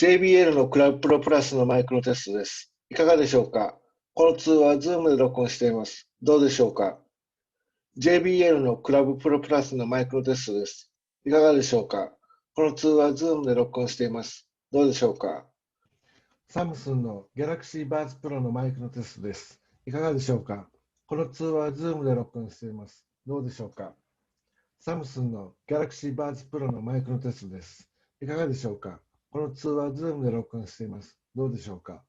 JBL のクラブプロプラスのマイクのテストです。いかがでしょうか？この通話は Zoom で録音しています。どうでしょうか？ JBL のクラブプロプラスのマイクのテストです。いかがでしょうか？この通話は Zoom で録音しています。どうでしょうか？サムスンの Galaxy Buds Pro のマイクのテストです。いかがでしょうか？この通話は Zoom で録音しています。どうでしょうか？サムスンの Galaxy Buds Pro のマイクのテストです。いかがでしょうか？この通話は Zoom で録音しています。どうでしょうか？